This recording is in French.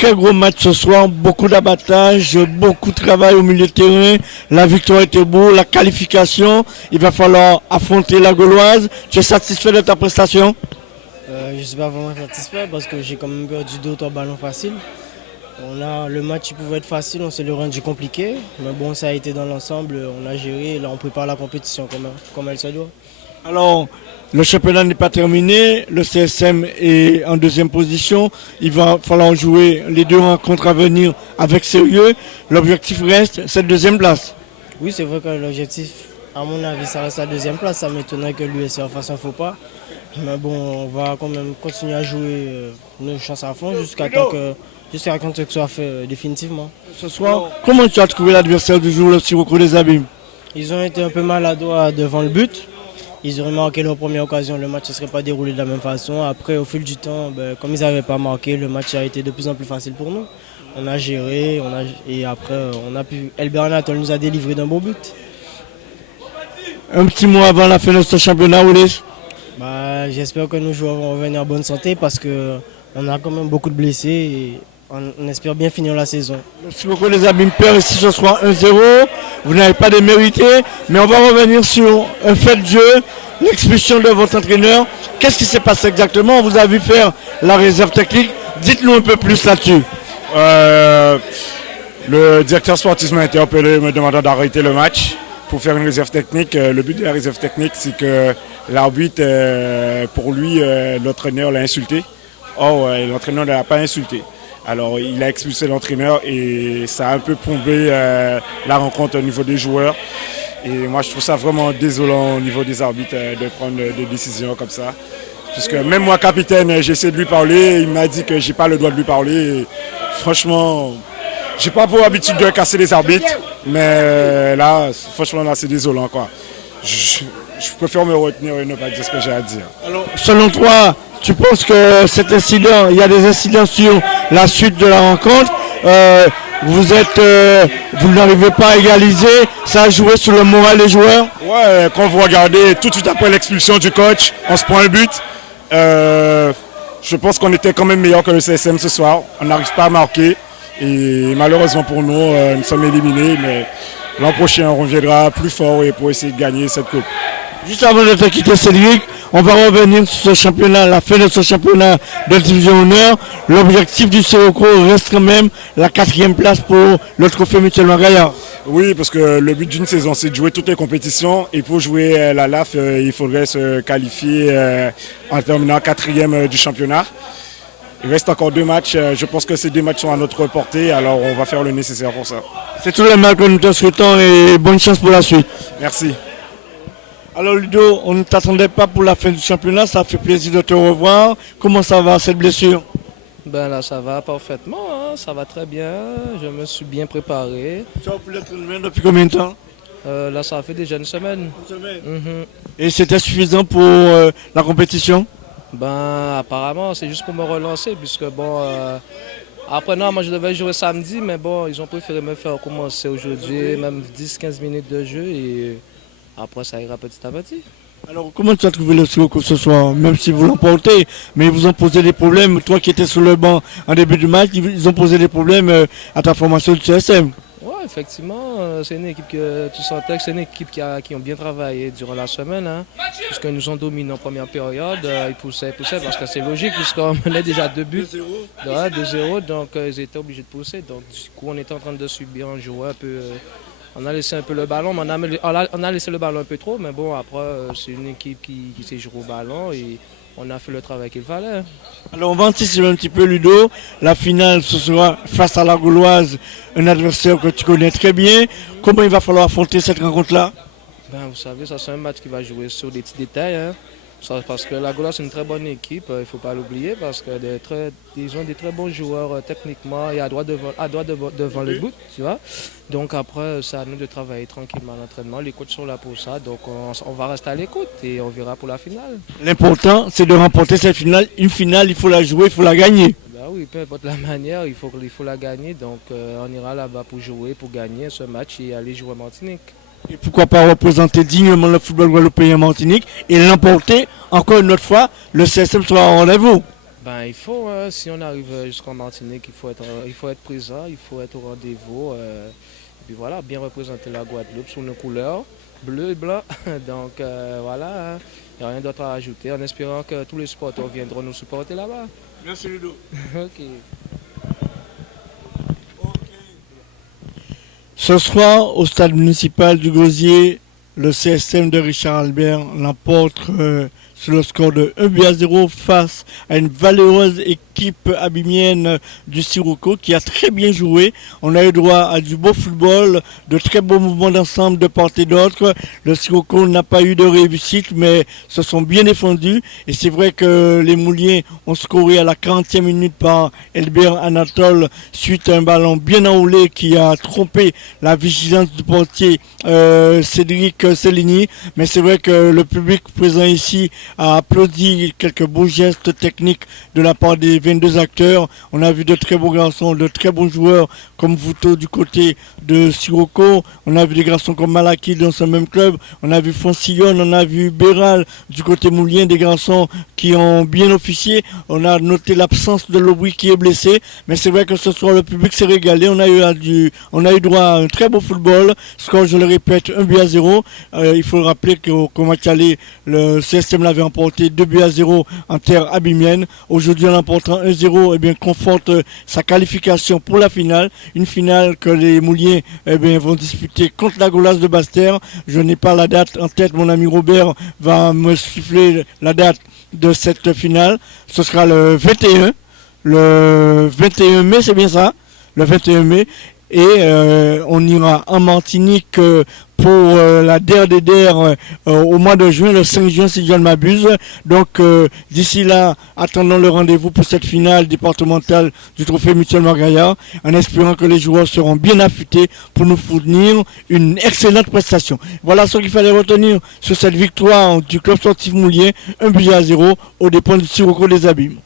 très gros match ce soir, beaucoup d'abattage, beaucoup de travail au milieu de terrain. La victoire était beau, la qualification. Il va falloir affronter la Gauloise. Tu es satisfait de ta prestation? Je ne suis pas vraiment satisfait parce que j'ai quand même perdu 2 ou 3 ballons faciles. Le match il pouvait être facile, on s'est le rendu compliqué. Mais bon, ça a été dans l'ensemble, on a géré. Là, on prépare la compétition comme elle se doit. Alors, le championnat n'est pas terminé, le CSM est en deuxième position, il va falloir jouer les 2 rencontres à venir avec sérieux. L'objectif reste cette deuxième place. Oui, c'est vrai que l'objectif, à mon avis, ça reste la deuxième place. Ça m'étonnerait que l'USC fasse un faux pas. Mais bon, on va quand même continuer à jouer nos chances à fond jusqu'à ce que ce soit fait définitivement. Ce soir, comment tu as trouvé l'adversaire du jour, le Sirocco des Abîmes? Ils ont été un peu maladroits devant le but. Ils auraient marqué leur première occasion, le match ne serait pas déroulé de la même façon. Après, au fil du temps, comme ils n'avaient pas marqué, le match a été de plus en plus facile pour nous. On a géré, et après, El Bernat nous a délivré d'un beau but. Un petit mot avant la fin de ce championnat, Oulis? J'espère que nos joueurs vont revenir en bonne santé parce qu'on a quand même beaucoup de blessés et on espère bien finir la saison. Le Sirocco des Abîmes perd ici ce soir 1-0. Vous n'avez pas démérité, mais on va revenir sur un fait de jeu, l'expulsion de votre entraîneur. Qu'est-ce qui s'est passé exactement? On vous a vu faire la réserve technique. Dites-nous un peu plus là-dessus. Le directeur sportif m'a interpellé me demandant d'arrêter le match pour faire une réserve technique. Le but de la réserve technique, c'est que l'arbitre, pour lui, l'entraîneur l'a insulté. Or, l'entraîneur ne l'a pas insulté. Alors, il a expulsé l'entraîneur et ça a un peu plombé la rencontre au niveau des joueurs. Et moi, je trouve ça vraiment désolant au niveau des arbitres de prendre des décisions comme ça. Puisque même moi, capitaine, j'ai essayé de lui parler. Il m'a dit que je n'ai pas le droit de lui parler. Et franchement, je n'ai pas pour habitude de casser les arbitres. Mais là, franchement, là, c'est désolant, quoi. Je préfère me retenir et ne pas dire ce que j'ai à dire. Alors, selon toi, tu penses que cet incident, il y a des incidents sur la suite de la rencontre, vous n'arrivez pas à égaliser, ça a joué sur le moral des joueurs? Ouais, quand vous regardez, tout de suite après l'expulsion du coach, on se prend un but. Je pense qu'on était quand même meilleur que le CSM ce soir. On n'arrive pas à marquer et malheureusement pour nous, nous sommes éliminés. Mais l'an prochain, on reviendra plus fort et pour essayer de gagner cette coupe. Juste avant de te quitter, Cédric, on va revenir sur ce championnat, la fin de ce championnat de division honneur. L'objectif du Sirocco reste quand même la 4e place pour le trophée Michel Magaillard. Oui, parce que le but d'une saison, c'est de jouer toutes les compétitions. Et pour jouer la LAF, il faudrait se qualifier en terminant 4e du championnat. Il reste encore 2 matchs. Je pense que ces 2 matchs sont à notre portée, alors on va faire le nécessaire pour ça. C'est tout le mal que nous te souhaitons et bonne chance pour la suite. Merci. Alors Ludo, on ne t'attendait pas pour la fin du championnat, ça fait plaisir de te revoir. Comment ça va cette blessure? Là ça va parfaitement, hein. Ça va très bien, je me suis bien préparé. Tu as pu l'entraînement depuis combien de temps? Là ça fait déjà une semaine. Une semaine. Et c'était suffisant pour la compétition? Apparemment c'est juste pour me relancer puisque après non, moi je devais jouer samedi mais bon ils ont préféré me faire commencer aujourd'hui, même 10-15 minutes de jeu et après ça ira petit à petit. Alors comment tu as trouvé le Sirocco ce soir? Même si vous l'emportez, mais ils vous ont posé des problèmes. Toi qui étais sur le banc en début du match, ils ont posé des problèmes à ta formation du CSM. Oui, effectivement, c'est une équipe que tu sentais que c'est une équipe qui ont bien travaillé durant la semaine, hein, puisqu'ils nous ont dominés en première période. Ils poussaient parce que c'est logique, puisqu'on menait déjà 2 buts, 2-0, donc ils étaient obligés de pousser. Donc du coup, on était en train de subir un joueur un peu. On a laissé un peu le ballon, mais on a laissé le ballon un peu trop, mais bon, après, c'est une équipe qui sait jouer au ballon et on a fait le travail qu'il fallait. Alors on va anticiper un petit peu Ludo. La finale, ce sera face à la Gauloise, un adversaire que tu connais très bien. Comment il va falloir affronter cette rencontre-là? Vous savez, ça c'est un match qui va jouer sur des petits détails. Hein. Parce que la Gauloise c'est une très bonne équipe, il ne faut pas l'oublier, parce qu'ils ont des très bons joueurs techniquement et à droite devant le but, tu vois. Donc après, c'est à nous de travailler tranquillement à l'entraînement. Les coachs sont là pour ça, donc on va rester à l'écoute et on verra pour la finale. L'important, c'est de remporter cette finale. Une finale, il faut la jouer, il faut la gagner. Oui, peu importe la manière, il faut la gagner. Donc on ira là-bas pour jouer, pour gagner ce match et aller jouer à Martinique. Et pourquoi pas représenter dignement le football guadeloupéen en Martinique et l'emporter encore une autre fois, le CSM sera au rendez-vous. Ben, il faut, si on arrive jusqu'en Martinique, il faut être présent, il faut être au rendez-vous. Et puis voilà, bien représenter la Guadeloupe sous nos couleurs, bleu et blanc. Donc voilà, il n'y a rien d'autre à ajouter en espérant que tous les supporters viendront nous supporter là-bas. Merci Ludo. Ok. Ce soir, au stade municipal du Gosier, le CSM de Richard Albert l'emporte sur le score de 1-0 face à une valeureuse équipe abimienne du Sirocco qui a très bien joué. On a eu droit à du beau football, de très beaux mouvements d'ensemble de part et d'autre. Le Sirocco n'a pas eu de réussite, mais se sont bien défendus. Et c'est vrai que les Mouliens ont scoré à la 40e minute par Elbert Anatole suite à un ballon bien enroulé qui a trompé la vigilance du portier Cédric Cellini. Mais c'est vrai que le public présent ici a applaudi quelques beaux gestes techniques de la part des 22 acteurs. On a vu de très beaux garçons, de très bons joueurs comme Vouto du côté de Sirocco. On a vu des garçons comme Malaki dans ce même club. On a vu Foncillon, on a vu Béral du côté moulien, des garçons qui ont bien officié. On a noté l'absence de Lobry qui est blessé. Mais c'est vrai que ce soir le public s'est régalé. On a eu droit à un très beau football. Score, je le répète, 1-0. Il faut rappeler qu'au match aller, le CSM l'avait emporté 2-0 en terre abimienne. Aujourd'hui, en emportant 1-0, eh bien, conforte sa qualification pour la finale. Une finale que les Mouliens vont disputer contre la Golasse de Basse-Terre. Je n'ai pas la date en tête. Mon ami Robert va me siffler la date de cette finale. Ce sera le 21. Le 21 mai, c'est bien ça. Le 21 mai. Et on ira en Martinique pour la DER des DER au mois de juin, le 5 juin si je ne m'abuse. Donc d'ici là, attendons le rendez-vous pour cette finale départementale du trophée Michel Margaillard, en espérant que les joueurs seront bien affûtés pour nous fournir une excellente prestation. Voilà ce qu'il fallait retenir sur cette victoire du club sportif moulien, 1-0 aux dépens du Sirocco des Abîmes.